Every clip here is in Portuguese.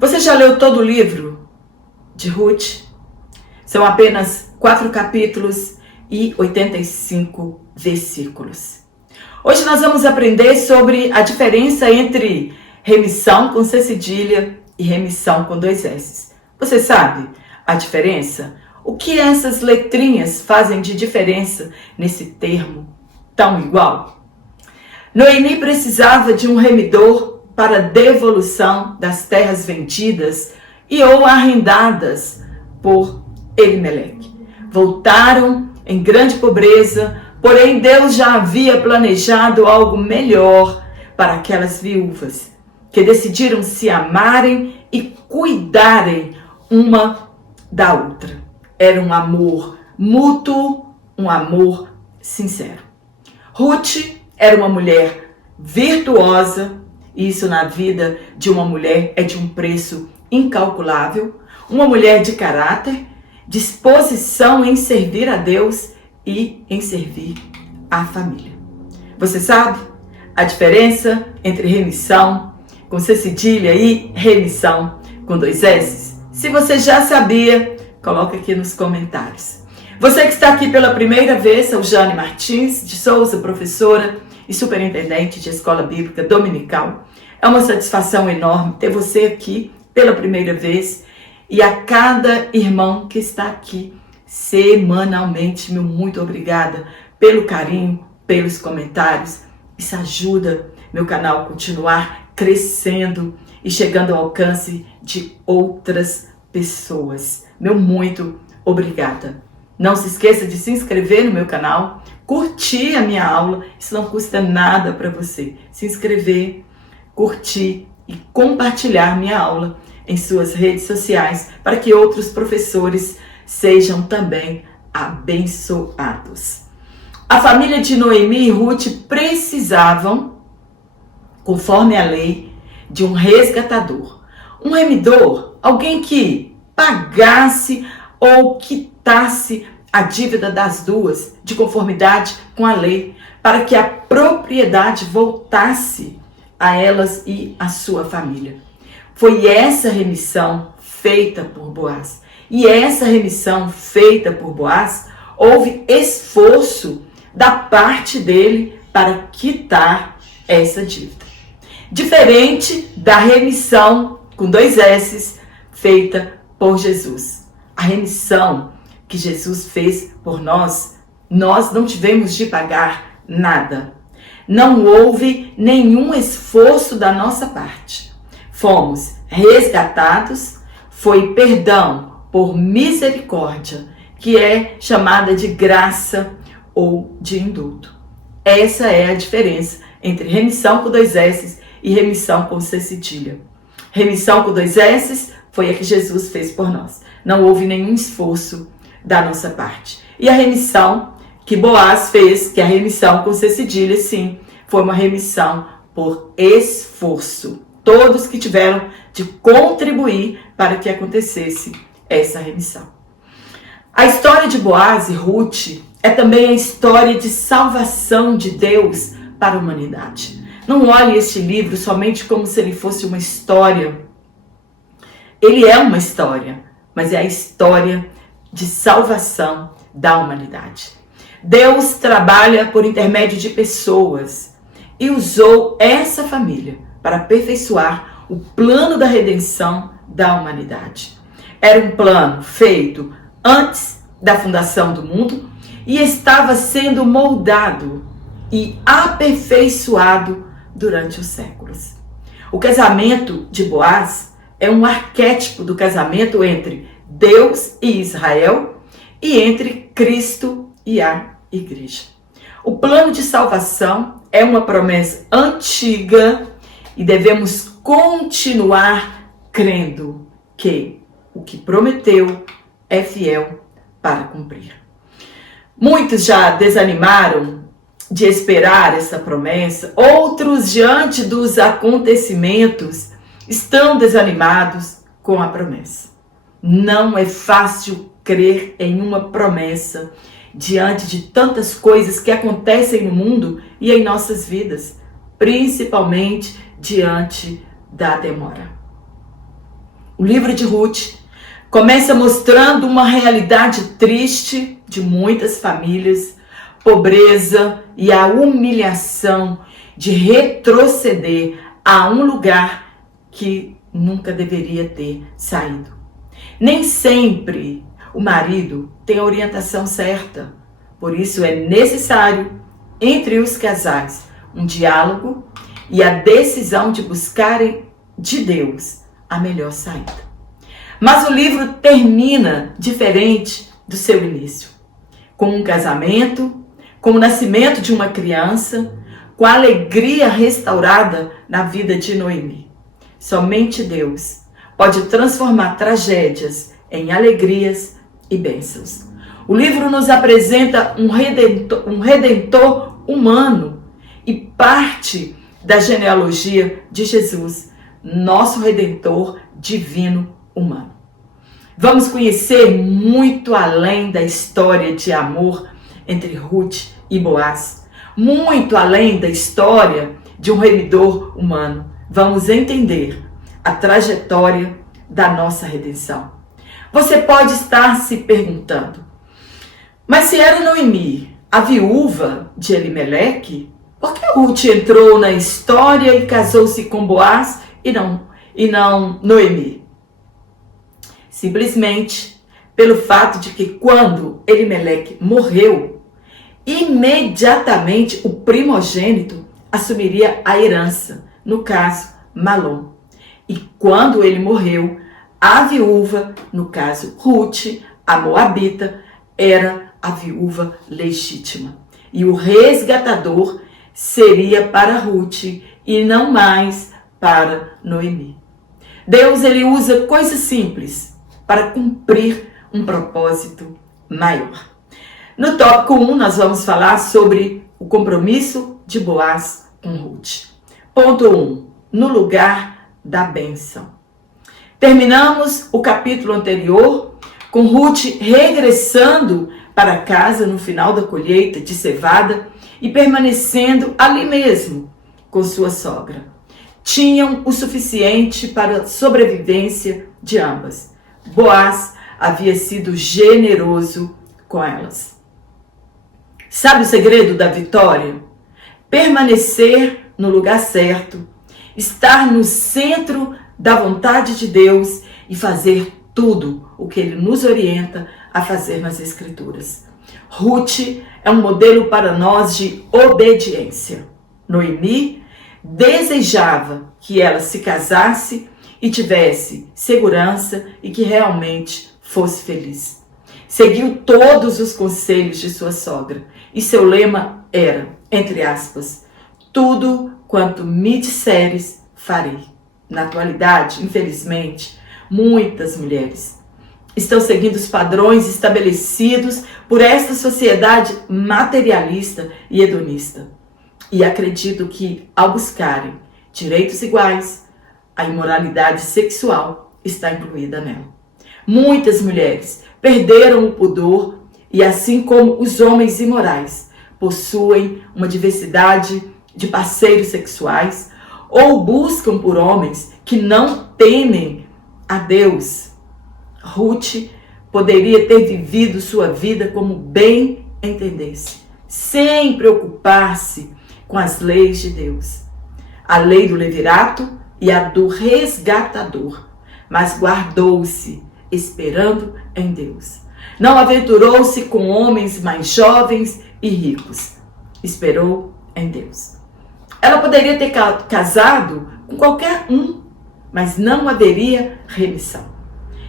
Você já leu todo o livro de Ruth? São apenas 4 capítulos e 85 versículos. Hoje nós vamos aprender sobre a diferença entre remissão com C cedilha e remissão com 2 S. Você sabe a diferença? O que essas letrinhas fazem de diferença nesse termo tão igual? Noemi precisava de um remidor para devolução das terras vendidas e ou arrendadas por Elimeleque. Voltaram em grande pobreza, porém Deus já havia planejado algo melhor para aquelas viúvas, que decidiram se amarem e cuidarem uma da outra. Era um amor mútuo, um amor sincero. Ruth era uma mulher virtuosa, e isso na vida de uma mulher é de um preço incalculável, uma mulher de caráter, disposição em servir a Deus e em servir a família. Você sabe a diferença entre remissão com C cedilha e remissão com 2 S? Se você já sabia, coloca aqui nos comentários. Você que está aqui pela primeira vez, sou Jane Martins de Souza, professora e superintendente de Escola Bíblica Dominical. É uma satisfação enorme ter você aqui pela primeira vez e a cada irmão que está aqui semanalmente, meu muito obrigada pelo carinho, pelos comentários. Isso ajuda meu canal a continuar crescendo e chegando ao alcance de outras pessoas. Meu muito obrigada. Não se esqueça de se inscrever no meu canal, curtir a minha aula, isso não custa nada para você. Se inscrever, curtir e compartilhar minha aula em suas redes sociais para que outros professores sejam também abençoados. A família de Noemi e Ruth precisavam, conforme a lei, de um resgatador, um remidor, alguém que pagasse ou quitasse a dívida das duas, de conformidade com a lei, para que a propriedade voltasse a elas e a sua família. Foi essa remissão feita por Boaz. E essa remissão feita por Boaz, houve esforço da parte dele para quitar essa dívida. Diferente da remissão com 2 S feita por Jesus. A remissão que Jesus fez por nós não tivemos de pagar nada. Não houve nenhum esforço da nossa parte. Fomos resgatados, foi perdão por misericórdia, que é chamada de graça ou de indulto. Essa é a diferença entre remissão com 2 S e remissão com C cedilha. Remissão com 2 S foi a que Jesus fez por nós. Não houve nenhum esforço da nossa parte. E a remissão que Boaz fez, que é a remissão com C cedilha, sim, foi uma remissão por esforço. Todos que tiveram de contribuir para que acontecesse essa remissão. A história de Boaz e Ruth é também a história de salvação de Deus para a humanidade. Não olhe este livro somente como se ele fosse uma história. Ele é uma história, mas é a história de salvação da humanidade. Deus trabalha por intermédio de pessoas e usou essa família para aperfeiçoar o plano da redenção da humanidade. Era um plano feito antes da fundação do mundo e estava sendo moldado e aperfeiçoado durante os séculos. O casamento de Boaz é um arquétipo do casamento entre Deus e Israel e entre Cristo e a Igreja. O plano de salvação é uma promessa antiga e devemos continuar crendo que o que prometeu é fiel para cumprir. Muitos já desanimaram de esperar essa promessa, outros, diante dos acontecimentos, estão desanimados com a promessa. Não é fácil crer em uma promessa diante de tantas coisas que acontecem no mundo e em nossas vidas, principalmente diante da demora. O livro de Ruth começa mostrando uma realidade triste de muitas famílias, pobreza e a humilhação de retroceder a um lugar que nunca deveria ter saído. Nem sempre o marido tem a orientação certa, por isso é necessário, entre os casais, um diálogo e a decisão de buscarem de Deus a melhor saída. Mas o livro termina diferente do seu início, com um casamento, com o nascimento de uma criança, com a alegria restaurada na vida de Noemi. Somente Deus pode transformar tragédias em alegrias e bênçãos. O livro nos apresenta um redentor humano e parte da genealogia de Jesus, nosso Redentor divino humano. Vamos conhecer muito além da história de amor entre Ruth e Boaz, muito além da história de um remidor humano. Vamos entender a trajetória da nossa redenção. Você pode estar se perguntando, mas se era Noemi, a viúva de Elimeleque, por que Ruth entrou na história e casou-se com Boaz e não Noemi? Simplesmente pelo fato de que quando Elimeleque morreu, imediatamente o primogênito assumiria a herança, no caso Malom. E quando ele morreu, a viúva, no caso Ruth, a moabita, era a viúva legítima. E o resgatador seria para Ruth e não mais para Noemi. Deus, ele usa coisas simples para cumprir um propósito maior. No tópico 1, nós vamos falar sobre o compromisso de Boaz com Ruth. Ponto 1. No lugar da bênção. Terminamos o capítulo anterior com Ruth regressando para casa no final da colheita de cevada e permanecendo ali mesmo com sua sogra. Tinham o suficiente para a sobrevivência de ambas. Boaz havia sido generoso com elas. Sabe o segredo da vitória? Permanecer no lugar certo, estar no centro da vontade de Deus e fazer tudo o que Ele nos orienta a fazer nas Escrituras. Ruth é um modelo para nós de obediência. Noemi desejava que ela se casasse e tivesse segurança e que realmente fosse feliz. Seguiu todos os conselhos de sua sogra e seu lema era, entre aspas, tudo quanto me disseres, farei. Na atualidade, infelizmente, muitas mulheres estão seguindo os padrões estabelecidos por esta sociedade materialista e hedonista. E acredito que, ao buscarem direitos iguais, a imoralidade sexual está incluída nela. Muitas mulheres perderam o pudor e, assim como os homens imorais, possuem uma diversidade de parceiros sexuais ou buscam por homens que não temem a Deus. Ruth poderia ter vivido sua vida como bem entendesse, sem preocupar-se com as leis de Deus, a lei do levirato e a do resgatador, mas guardou-se esperando em Deus. Não aventurou-se com homens mais jovens e ricos, esperou em Deus. Ela poderia ter casado com qualquer um, mas não haveria remissão.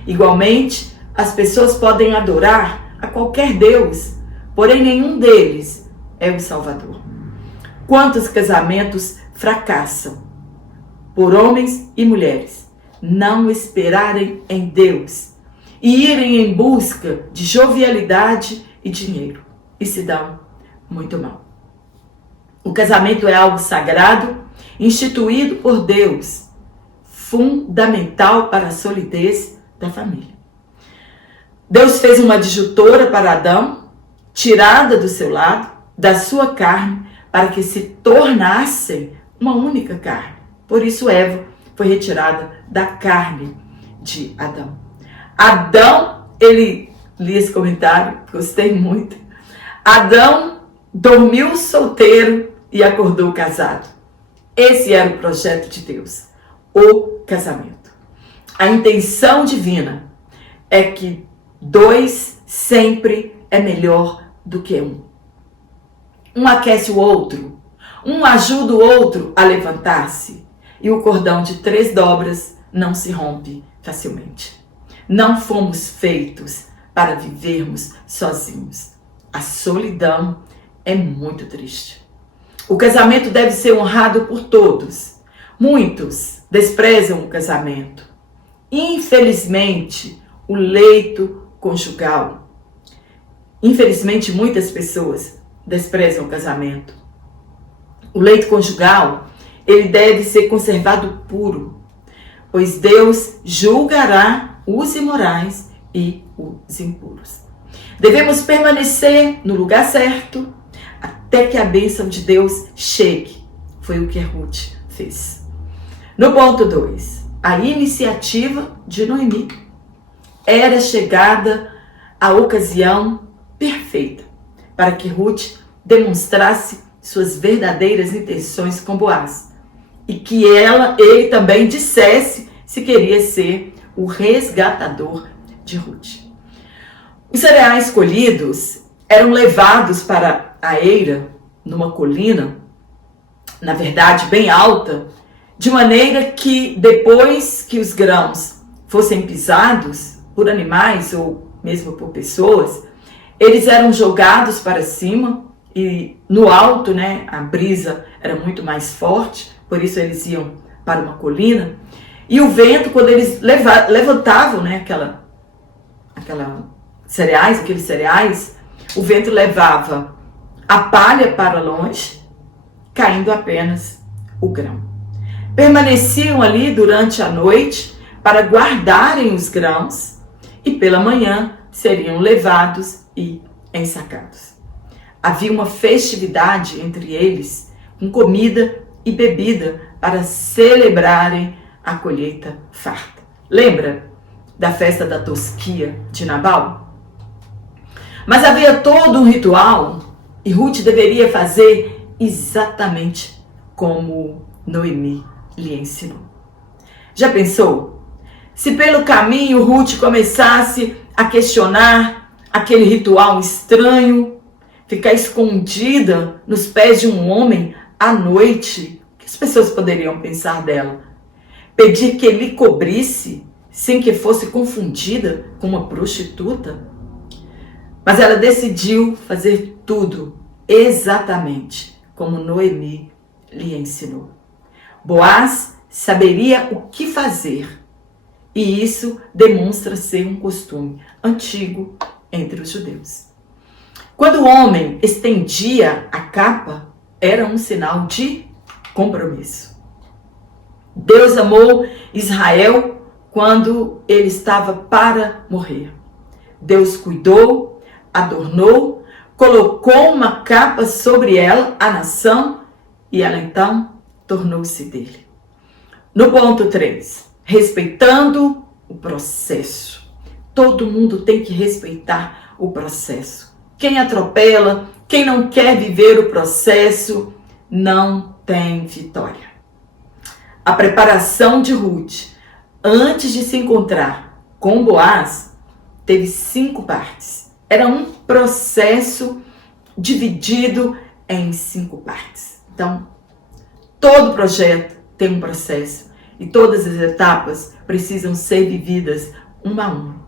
Igualmente, as pessoas podem adorar a qualquer Deus, porém nenhum deles é o Salvador. Quantos casamentos fracassam por homens e mulheres não esperarem em Deus e irem em busca de jovialidade e dinheiro e se dão muito mal. O casamento é algo sagrado, instituído por Deus, fundamental para a solidez da família. Deus fez uma adjutora para Adão, tirada do seu lado, da sua carne, para que se tornassem uma única carne. Por isso Eva foi retirada da carne de Adão. Adão, li esse comentário, gostei muito. Adão dormiu solteiro e acordou casado. Esse era o projeto de Deus, o casamento. A intenção divina é que 2 sempre é melhor do que 1. Um aquece o outro, um ajuda o outro a levantar-se, e o cordão de 3 dobras não se rompe facilmente. Não fomos feitos para vivermos sozinhos. A solidão é muito triste. O casamento deve ser honrado por todos. Muitos desprezam o casamento. Infelizmente, o leito conjugal. Infelizmente, muitas pessoas desprezam o casamento. O leito conjugal, ele deve ser conservado puro, pois Deus julgará os imorais e os impuros. Devemos permanecer no lugar certo até que a bênção de Deus chegue. Foi o que Ruth fez. No ponto 2, a iniciativa de Noemi era chegada a ocasião perfeita para que Ruth demonstrasse suas verdadeiras intenções com Boaz e que ele também dissesse se queria ser o resgatador de Ruth. Os cereais colhidos eram levados para a eira, numa colina, na verdade bem alta, de maneira que depois que os grãos fossem pisados por animais ou mesmo por pessoas, eles eram jogados para cima e no alto, a brisa era muito mais forte, por isso eles iam para uma colina. E o vento, quando eles levantavam, aqueles cereais, o vento levava a palha para longe, caindo apenas o grão. Permaneciam ali durante a noite para guardarem os grãos e pela manhã seriam levados e ensacados. Havia uma festividade entre eles, com comida e bebida para celebrarem a colheita farta. Lembra da festa da tosquia de Nabal? Mas havia todo um ritual e Ruth deveria fazer exatamente como Noemi lhe ensinou. Já pensou? Se pelo caminho Ruth começasse a questionar aquele ritual estranho, ficar escondida nos pés de um homem à noite, o que as pessoas poderiam pensar dela? Pedir que ele cobrisse sem que fosse confundida com uma prostituta? Mas ela decidiu fazer tudo exatamente como Noemi lhe ensinou. Boaz saberia o que fazer, e isso demonstra ser um costume antigo entre os judeus. Quando o homem estendia a capa, era um sinal de compromisso. Deus amou Israel quando ele estava para morrer. Deus cuidou, adornou, colocou uma capa sobre ela, a nação, e ela então tornou-se dele. No ponto 3, respeitando o processo. Todo mundo tem que respeitar o processo. Quem atropela, quem não quer viver o processo, não tem vitória. A preparação de Ruth, antes de se encontrar com Boaz, teve 5 partes. Era um processo dividido em 5 partes. Então, todo projeto tem um processo e todas as etapas precisam ser vividas uma a uma.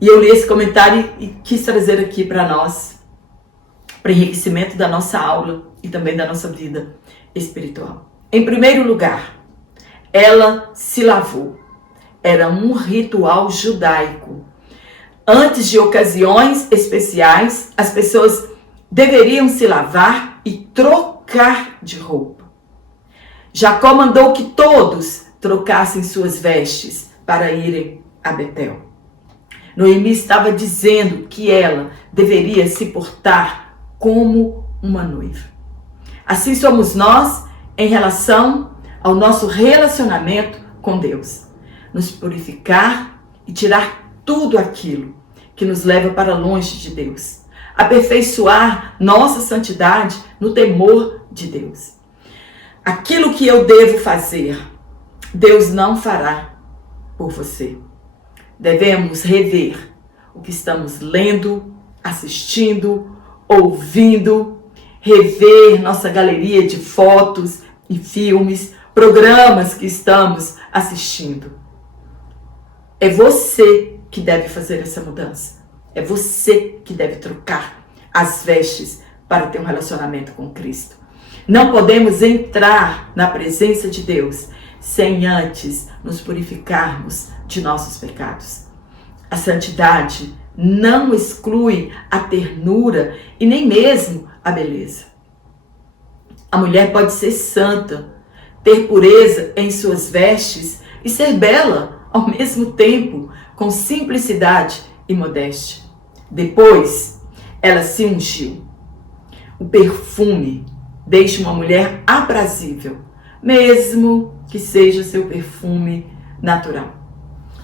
E eu li esse comentário e quis trazer aqui para nós, para enriquecimento da nossa aula e também da nossa vida espiritual. Em primeiro lugar, ela se lavou. Era um ritual judaico. Antes de ocasiões especiais, as pessoas deveriam se lavar e trocar de roupa. Jacó mandou que todos trocassem suas vestes para irem a Betel. Noemi estava dizendo que ela deveria se portar como uma noiva. Assim somos nós em relação ao nosso relacionamento com Deus. nos purificar e tirar tudo aquilo que nos leva para longe de Deus. Aperfeiçoar nossa santidade no temor de Deus. Aquilo que eu devo fazer, Deus não fará por você. Devemos rever o que estamos lendo, assistindo, ouvindo, rever nossa galeria de fotos e filmes, programas que estamos assistindo. É você que deve fazer essa mudança. É você que deve trocar as vestes para ter um relacionamento com Cristo. Não podemos entrar na presença de Deus sem antes nos purificarmos de nossos pecados. A santidade não exclui a ternura e nem mesmo a beleza. A mulher pode ser santa, ter pureza em suas vestes e ser bela ao mesmo tempo, com simplicidade e modéstia. Depois, ela se ungiu. O perfume deixa uma mulher aprazível, mesmo que seja seu perfume natural.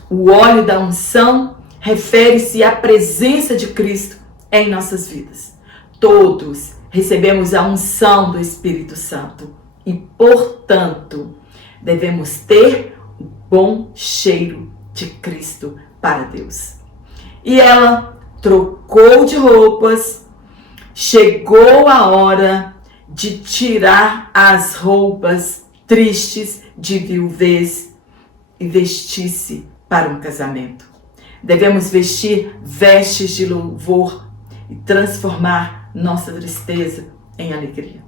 O óleo da unção refere-se à presença de Cristo em nossas vidas. Todos recebemos a unção do Espírito Santo e, portanto, devemos ter o bom cheiro de Cristo para Deus. E ela trocou de roupas, chegou a hora de tirar as roupas tristes de viuvez e vestir-se para um casamento. Devemos vestir vestes de louvor e transformar nossa tristeza em alegria.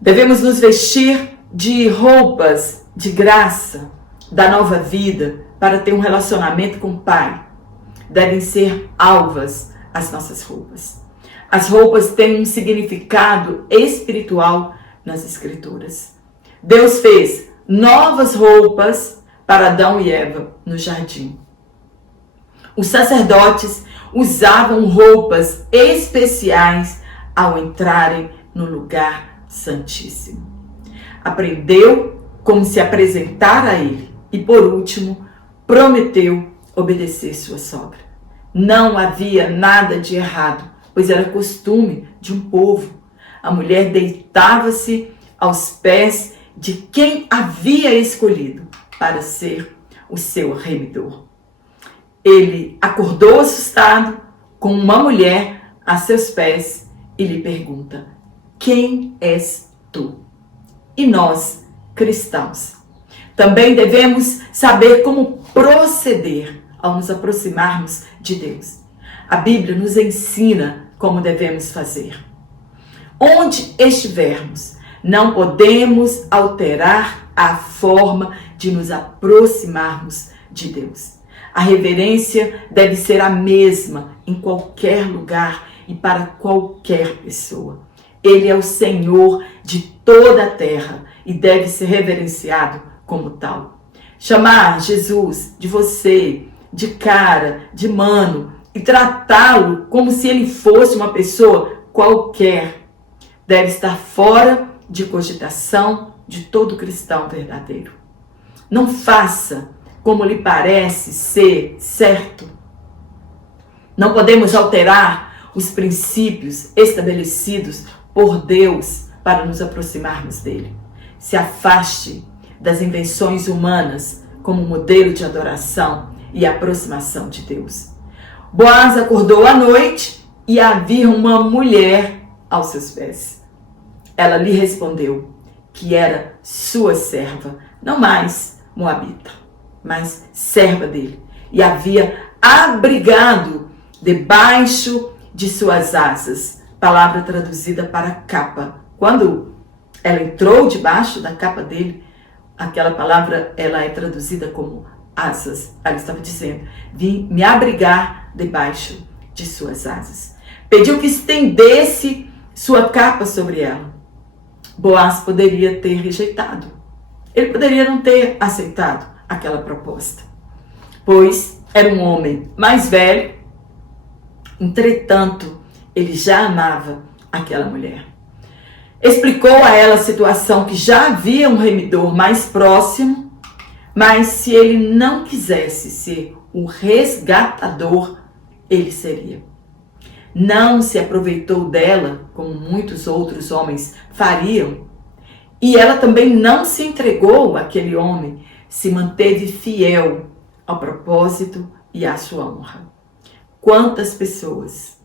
Devemos nos vestir de roupas de graça, da nova vida, para ter um relacionamento com o Pai. Devem ser alvas as nossas roupas. As roupas têm um significado espiritual nas Escrituras. Deus fez novas roupas para Adão e Eva no jardim. Os sacerdotes usavam roupas especiais ao entrarem no lugar santíssimo. Aprendeu como se apresentar a ele e, por último, prometeu obedecer sua sogra. Não havia nada de errado, pois era costume de um povo. A mulher deitava-se aos pés de quem havia escolhido para ser o seu remidor. Ele acordou assustado com uma mulher a seus pés e lhe pergunta: quem és tu? E nós, cristãos, também devemos saber como proceder ao nos aproximarmos de Deus. A Bíblia nos ensina como devemos fazer. Onde estivermos, não podemos alterar a forma de nos aproximarmos de Deus. A reverência deve ser a mesma em qualquer lugar e para qualquer pessoa. Ele é o Senhor de toda a terra e deve ser reverenciado como tal. Chamar Jesus de você, de cara, de mano, e tratá-lo como se ele fosse uma pessoa qualquer, deve estar fora de cogitação de todo cristão verdadeiro. Não faça como lhe parece ser certo. Não podemos alterar os princípios estabelecidos por Deus para nos aproximarmos dele. Se afaste das invenções humanas como modelo de adoração e aproximação de Deus. Boaz acordou à noite e havia uma mulher aos seus pés. Ela lhe respondeu que era sua serva, não mais moabita, mas serva dele, e havia abrigado debaixo de suas asas, palavra traduzida para capa. Quando ela entrou debaixo da capa dele, aquela palavra ela é traduzida como asas. Ela estava dizendo: vim me abrigar debaixo de suas asas. Pediu que estendesse sua capa sobre ela. Boaz poderia ter rejeitado. Ele poderia não ter aceitado aquela proposta, pois era um homem mais velho. Entretanto, ele já amava aquela mulher. Explicou a ela a situação, que já havia um remidor mais próximo, Mas se ele não quisesse ser o resgatador, ele seria. Não se aproveitou dela, como muitos outros homens fariam, e ela também não se entregou àquele homem, se manteve fiel ao propósito e à sua honra. Quantas pessoas,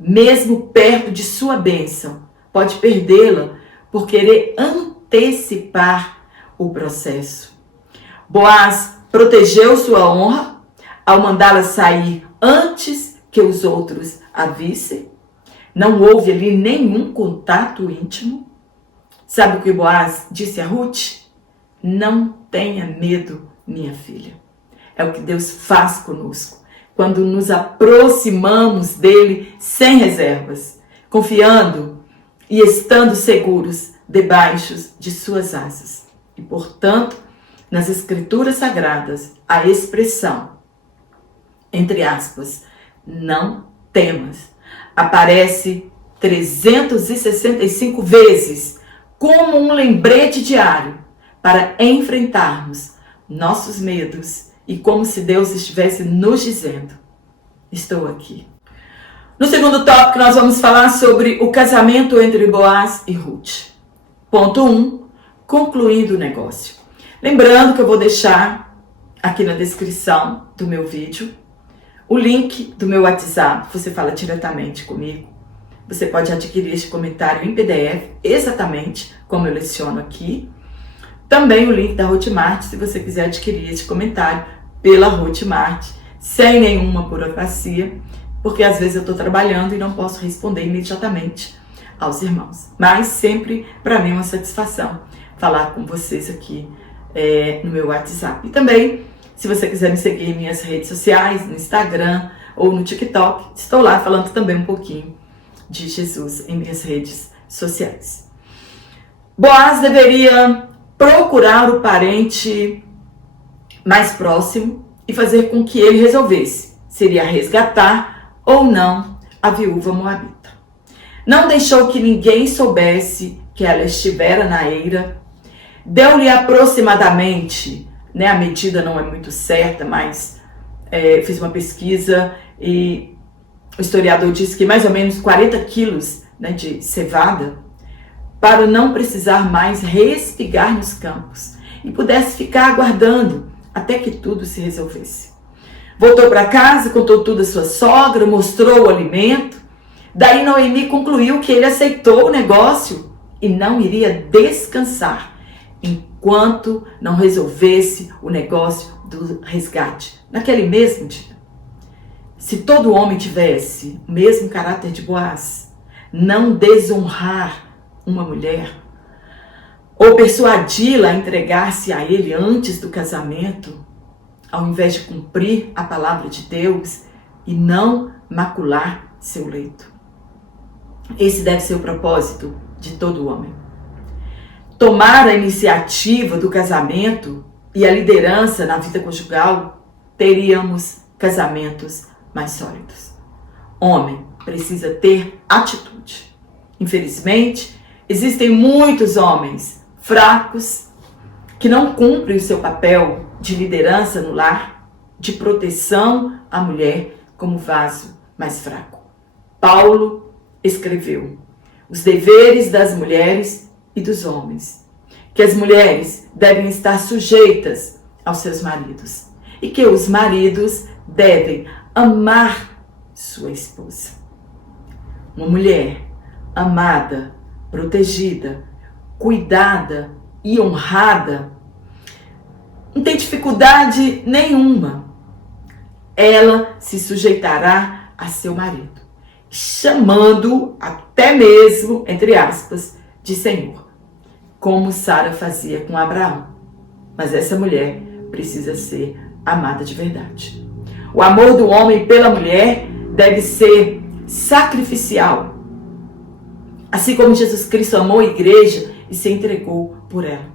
mesmo perto de sua bênção, pode perdê-la por querer antecipar o processo. Boaz protegeu sua honra ao mandá-la sair antes que os outros a vissem. Não houve ali nenhum contato íntimo. Sabe o que Boaz disse a Ruth? Não tenha medo, minha filha. É o que Deus faz conosco, quando nos aproximamos dele sem reservas, confiando e estando seguros debaixo de suas asas. E, portanto, nas Escrituras Sagradas, a expressão, entre aspas, não temas, aparece 365 vezes como um lembrete diário para enfrentarmos nossos medos e como se Deus estivesse nos dizendo: estou aqui. No segundo tópico, nós vamos falar sobre o casamento entre Boaz e Ruth. Ponto 1, concluindo o negócio. Lembrando que eu vou deixar aqui na descrição do meu vídeo o link do meu WhatsApp. Você fala diretamente comigo. Você pode adquirir este comentário em PDF, exatamente como eu leciono aqui. Também o link da Hotmart, se você quiser adquirir este comentário pela Hotmart, sem nenhuma burocracia, porque às vezes eu estou trabalhando e não posso responder imediatamente aos irmãos. Mas sempre, para mim, é uma satisfação falar com vocês aqui no meu WhatsApp. E também, se você quiser me seguir em minhas redes sociais, no Instagram ou no TikTok, estou lá falando também um pouquinho de Jesus em minhas redes sociais. Boaz deveria procurar o parente mais próximo e fazer com que ele resolvesse se iria resgatar ou não a viúva moabita. Não deixou que ninguém soubesse que ela estivera na eira. Deu-lhe aproximadamente, a medida não é muito certa, mas fiz uma pesquisa e o historiador disse que mais ou menos 40 quilos de cevada, para não precisar mais respigar nos campos e pudesse ficar aguardando até que tudo se resolvesse. Voltou para casa, contou tudo à sua sogra, mostrou o alimento. Daí Noemi concluiu que ele aceitou o negócio e não iria descansar enquanto não resolvesse o negócio do resgate naquele mesmo dia. Se todo homem tivesse o mesmo caráter de Boaz, não desonrar uma mulher ou persuadi-la a entregar-se a ele antes do casamento, ao invés de cumprir a palavra de Deus e não macular seu leito. Esse deve ser o propósito de todo homem. Tomar a iniciativa do casamento e a liderança na vida conjugal, teríamos casamentos mais sólidos. Homem precisa ter atitude. Infelizmente, existem muitos homens fracos que não cumprem o seu papel de liderança no lar, de proteção à mulher como vaso mais fraco. Paulo escreveu os deveres das mulheres e dos homens, que as mulheres devem estar sujeitas aos seus maridos e que os maridos devem amar sua esposa. Uma mulher amada, protegida, cuidada e honrada não tem dificuldade nenhuma. Ela se sujeitará a seu marido, chamando até mesmo, entre aspas, de Senhor, como Sara fazia com Abraão. Mas essa mulher precisa ser amada de verdade. O amor do homem pela mulher deve ser sacrificial, assim como Jesus Cristo amou a igreja e se entregou por ela.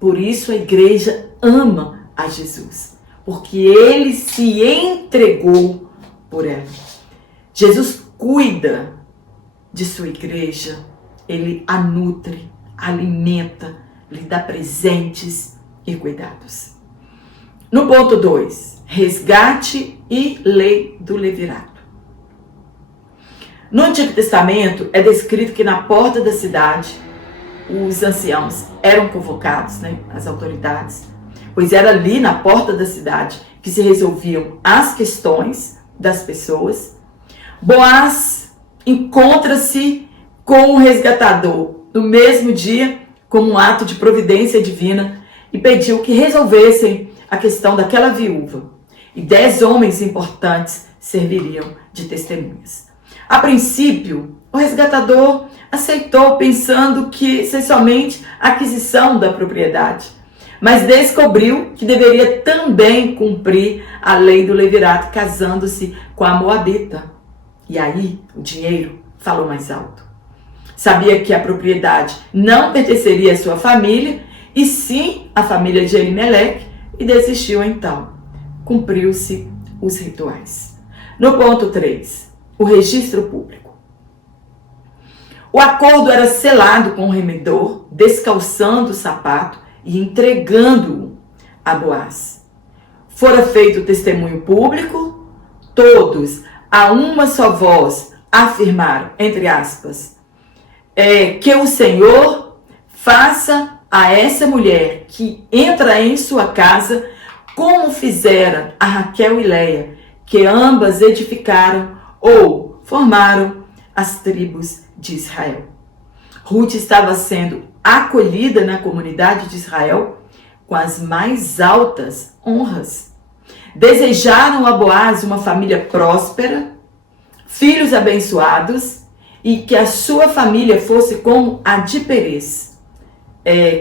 Por isso a igreja ama a Jesus, porque ele se entregou por ela. Jesus cuida de sua igreja, ele a nutre, alimenta, lhe dá presentes e cuidados. No ponto 2, resgate e lei do levirato. No Antigo Testamento é descrito que na porta da cidade os anciãos eram convocados, as autoridades, pois era ali na porta da cidade que se resolviam as questões das pessoas. Boaz encontra-se com o resgatador no mesmo dia, como um ato de providência divina, e pediu que resolvessem a questão daquela viúva. E 10 homens importantes serviriam de testemunhas. A princípio, o resgatador aceitou, pensando que seria somente a aquisição da propriedade, mas descobriu que deveria também cumprir a lei do levirato, casando-se com a moabita. E aí o dinheiro falou mais alto. Sabia que a propriedade não pertenceria à sua família, e sim à família de Elimeleque, e desistiu então. Cumpriu-se os rituais. No ponto 3, o registro público. O acordo era selado com o remedor, descalçando o sapato e entregando-o a Boaz. Fora feito o testemunho público, todos, a uma só voz, afirmaram, entre aspas, que o Senhor faça a essa mulher que entra em sua casa, como fizera a Raquel e Leia, que ambas edificaram ou formaram as tribos de Israel. Ruth estava sendo acolhida na comunidade de Israel com as mais altas honras. Desejaram a Boaz uma família próspera, filhos abençoados, e que a sua família fosse como a de Perez,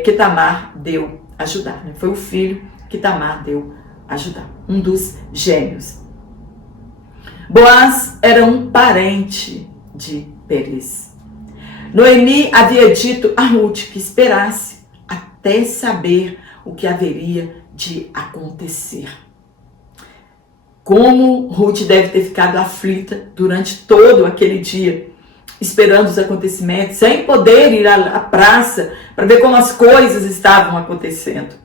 que Tamar deu a Judá. Foi o filho que Tamar deu a Judá, um dos gêmeos. Boaz era um parente de Perez. Noemi havia dito a Ruth que esperasse até saber o que haveria de acontecer. Como Ruth deve ter ficado aflita durante todo aquele dia, esperando os acontecimentos, sem poder ir à praça para ver como as coisas estavam acontecendo.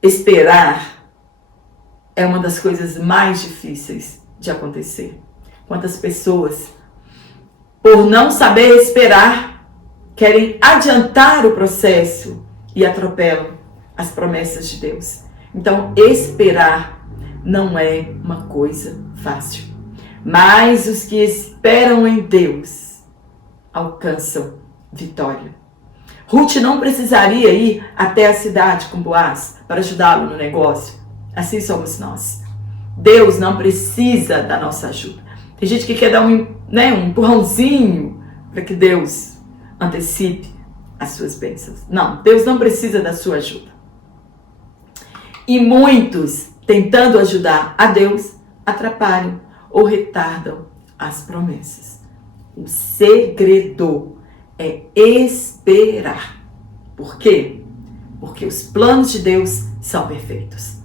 Esperar é uma das coisas mais difíceis de acontecer. Quantas pessoas, por não saber esperar, querem adiantar o processo e atropelam as promessas de Deus. Então, esperar não é uma coisa fácil. Mas os que esperam em Deus alcançam vitória. Ruth não precisaria ir até a cidade com Boaz para ajudá-lo no negócio. Assim somos nós. Deus não precisa da nossa ajuda. Tem gente que quer dar um empurrãozinho para que Deus antecipe as suas bênçãos. Não, Deus não precisa da sua ajuda. E muitos, tentando ajudar a Deus, atrapalham ou retardam as promessas. O segredo é esperar. Por quê? Porque os planos de Deus são perfeitos.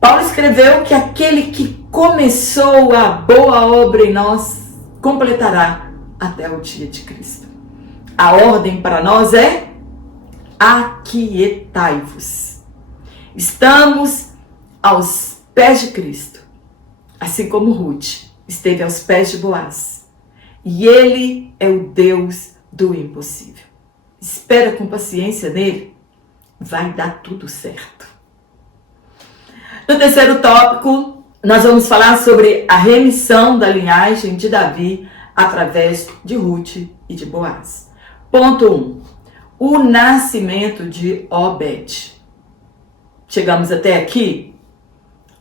Paulo escreveu que aquele que começou a boa obra em nós completará até o dia de Cristo. A ordem para nós é: aquietai-vos. Estamos aos pés de Cristo, assim como Ruth esteve aos pés de Boaz. E Ele é o Deus do impossível. Espera com paciência nele, vai dar tudo certo. No terceiro tópico, nós vamos falar sobre a remissão da linhagem de Davi através de Ruth e de Boaz. Ponto 1. O nascimento de Obed. Chegamos até aqui?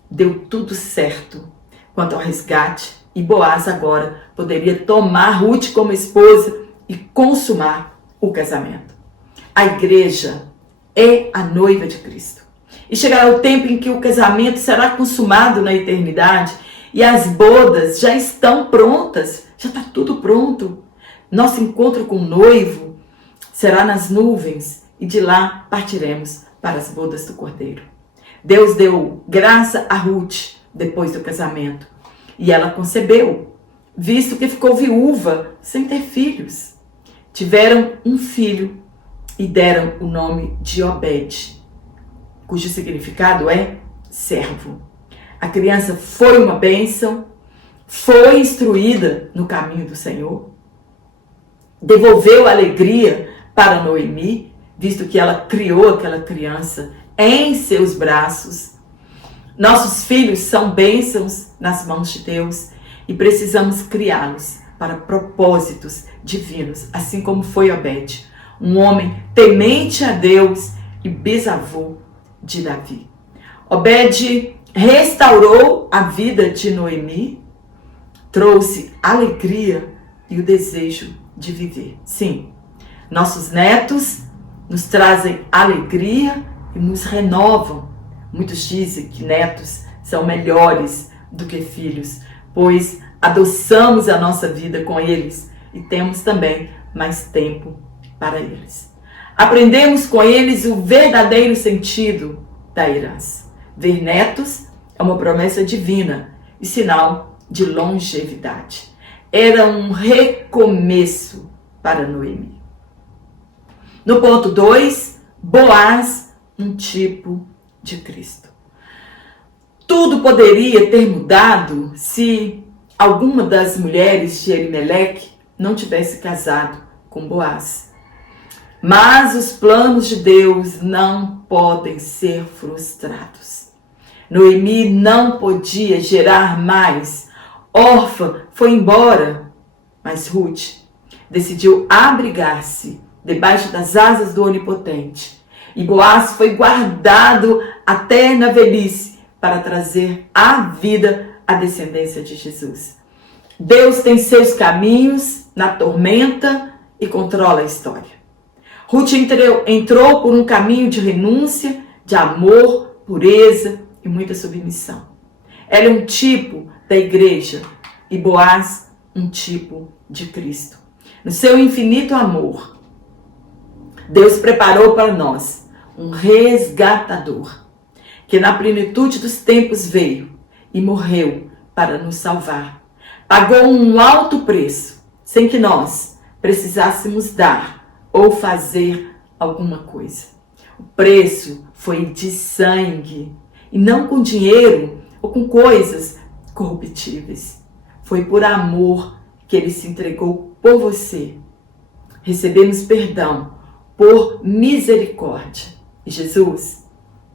Deu tudo certo quanto ao resgate, e Boaz agora poderia tomar Ruth como esposa e consumar o casamento. A igreja é a noiva de Cristo. E chegará o tempo em que o casamento será consumado na eternidade e as bodas já estão prontas, já está tudo pronto. Nosso encontro com o noivo será nas nuvens e de lá partiremos para as bodas do Cordeiro. Deus deu graça a Ruth depois do casamento e ela concebeu, visto que ficou viúva sem ter filhos. Tiveram um filho e deram o nome de Obed. cujo significado é servo. A criança foi uma bênção, foi instruída no caminho do Senhor, devolveu alegria para Noemi, visto que ela criou aquela criança em seus braços. Nossos filhos são bênçãos nas mãos de Deus e precisamos criá-los para propósitos divinos, assim como foi Obed, um homem temente a Deus e bisavô de Davi. Obed restaurou a vida de Noemi, trouxe alegria e o desejo de viver. Sim, nossos netos nos trazem alegria e nos renovam. Muitos dizem que netos são melhores do que filhos, pois adoçamos a nossa vida com eles e temos também mais tempo para eles. Aprendemos com eles o verdadeiro sentido da herança. Ver netos é uma promessa divina e sinal de longevidade. Era um recomeço para Noemi. No ponto 2, Boaz, um tipo de Cristo. Tudo poderia ter mudado se alguma das mulheres de Elimeleque não tivesse casado com Boaz. Mas os planos de Deus não podem ser frustrados. Noemi não podia gerar mais. Orfa foi embora, mas Ruth decidiu abrigar-se debaixo das asas do Onipotente. E Boaz foi guardado até na velhice para trazer à vida a descendência de Jesus. Deus tem seus caminhos na tormenta e controla a história. Ruth entrou por um caminho de renúncia, de amor, pureza e muita submissão. Ela é um tipo da igreja e Boaz um tipo de Cristo. No seu infinito amor, Deus preparou para nós um resgatador, que na plenitude dos tempos veio e morreu para nos salvar. Pagou um alto preço, sem que nós precisássemos dar ou fazer alguma coisa. O preço foi de sangue, e não com dinheiro ou com coisas corruptíveis. Foi por amor que ele se entregou por você. Recebemos perdão por misericórdia. E Jesus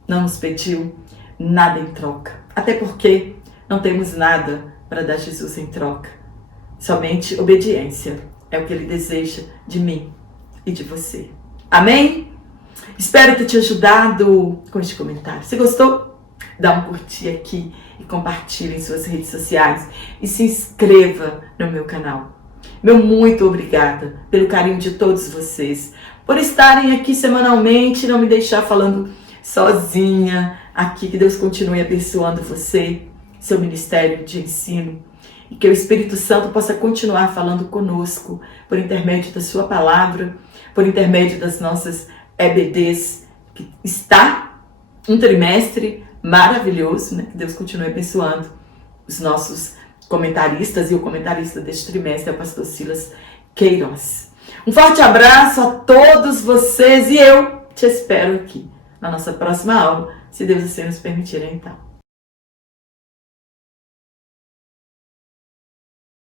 não nos pediu nada em troca. Até porque não temos nada para dar Jesus em troca. Somente obediência é o que ele deseja de mim e de você. Amém? Espero ter te ajudado com este comentário. Se gostou, dá um curtir aqui e compartilhe em suas redes sociais. E se inscreva no meu canal. Meu muito obrigada pelo carinho de todos vocês, por estarem aqui semanalmente e não me deixar falando sozinha aqui. Que Deus continue abençoando você, seu ministério de ensino. E que o Espírito Santo possa continuar falando conosco por intermédio da sua palavra, por intermédio das nossas EBDs, que está um trimestre maravilhoso, né? Que Deus continue abençoando os nossos comentaristas, e o comentarista deste trimestre é o pastor Silas Queiroz. Um forte abraço a todos vocês e eu te espero aqui na nossa próxima aula, se Deus assim nos permitir então.